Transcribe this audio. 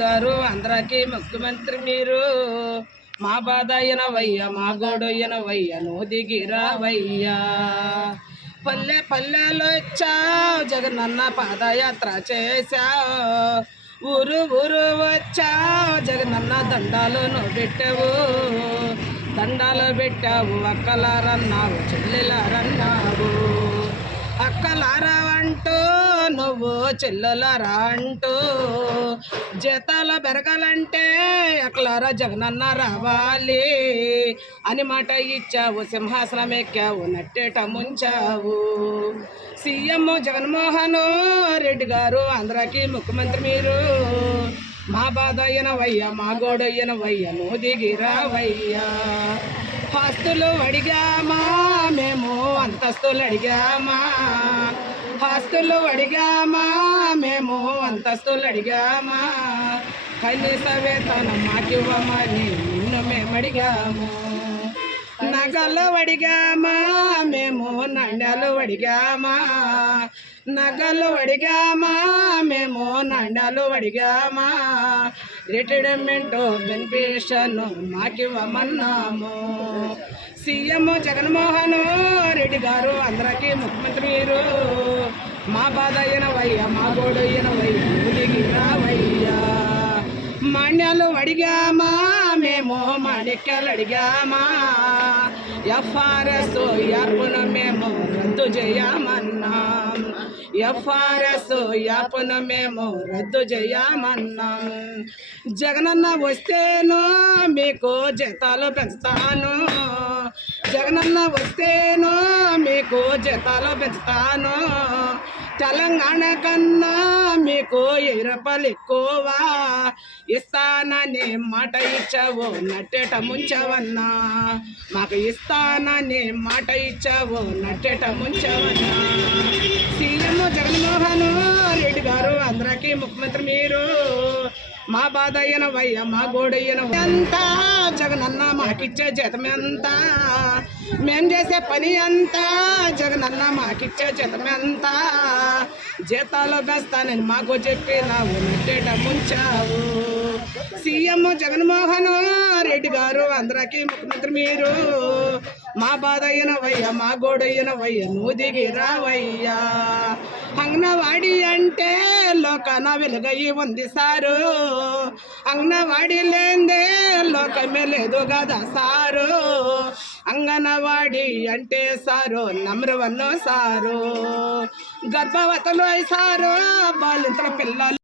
గారు అందరికీ ముఖ్యమంత్రి మీరు. మా బాధ అయినవయ్య మా గోడు అయినవయ్య నువ్వు దిగిరావయ్యా పల్లె పల్లెలో వచ్చావు జగనన్న పాదయాత్ర చేశావు. ఊరు ఊరు వచ్చావు జగనన్న దండాలు నువ్వు పెట్టావు. దండాలు పెట్టావు అక్కలారన్నావు చెల్లెలారన్నావు. అక్కలారా అంటూ నువ్వు చెల్లెలారా అంటూ. జీతాలు పెరగాలంటే అక్కలారా జగనన్న రావాలి అని మాట ఇచ్చావు సింహాసనం ఎక్కావు నట్టేట ముంచావు. సీఎం జగన్మోహన్ రెడ్డి గారు ఆంధ్రాకి ముఖ్యమంత్రి మీరు. మా బాధ అయినవయ్యా మా గోడు అయినవయ్యా నువ్వు దిగిరావయ్యా ఆస్తులు అడిగామా మేము అంతస్తులు అడిగామా. ఆస్తులు అడిగామా? మేము అంతస్తులు అడిగామా? కనీస వేతనం మాకివ్వమని నిన్ను మేము అడిగాము. నగలు అడిగామా మేము నండలు అడిగామా నగలు అడిగామా మేము నండలు అడిగామా రిటైర్మెంట్ బెనిఫిషన్ మాకివ్వమన్నాము. సీఎం జగన్మోహన్ రెడ్డి గారు అందరికీ ముఖ్యమంత్రి మీరు మా బాధ అయినవయ్యా మా గోడు అయినవయ్యా దిగి రావయ్యా. మాన్యాలు అడిగామా మేము మాణిక్యాలు అడిగామా ఎఫ్ఆర్ఎస్ యాప్ను మేము రద్దు చేయమన్నాం ఎఫ్ఆర్ఎస్ యాప్ను మేము రద్దు చేయమన్నాం జగనన్న వస్తేను మీకు జీతాలు పెంచుతాను. జగనన్న వస్తేను మీకు జీతాలు పెంచుతాను. తెలంగాణ కన్నా మీకు ఏ రూపాయలు ఎక్కువ ఇస్తానని మాట ఇచ్చావు? నట్టేట ముంచవన్నా? మాకు ఇస్తాననే మాట ఇచ్చావు? నట్టేట ముంచవన్నా? సీఎం జగన్మోహన్ రెడ్డి గారు అందరికీ ముఖ్యమంత్రి మీరు. మా బాధ అయిన వయ్య మా గోడయ్యన ఎంత జగనన్న మాకిచ్చే జతమెంత మేం చేసే పని అంతా జగనన్న మాకిచ్చే జతమెంత జీతాలు వేస్తానని మాకు చెప్పి నాకు నట్టేట ముంచావు. సీఎం జగన్మోహన్ రెడ్డి గారు అందరికీ ముఖ్యమంత్రి మీరు. మా బాధ అయిన వయ్య మా గోడయ్యన వయ్య నువ్వు దిగి రావయ్యా. అంగనవాడి అంటే లోకాన వెలుగయి ఉంది సారు. అంగనవాడి లేదే లోకమే లేదు కదా సారు. అంగనవాడి అంటే సారు నమ్రవన్నో సారు. గర్భవతులు సారు బాలింతల పిల్లలు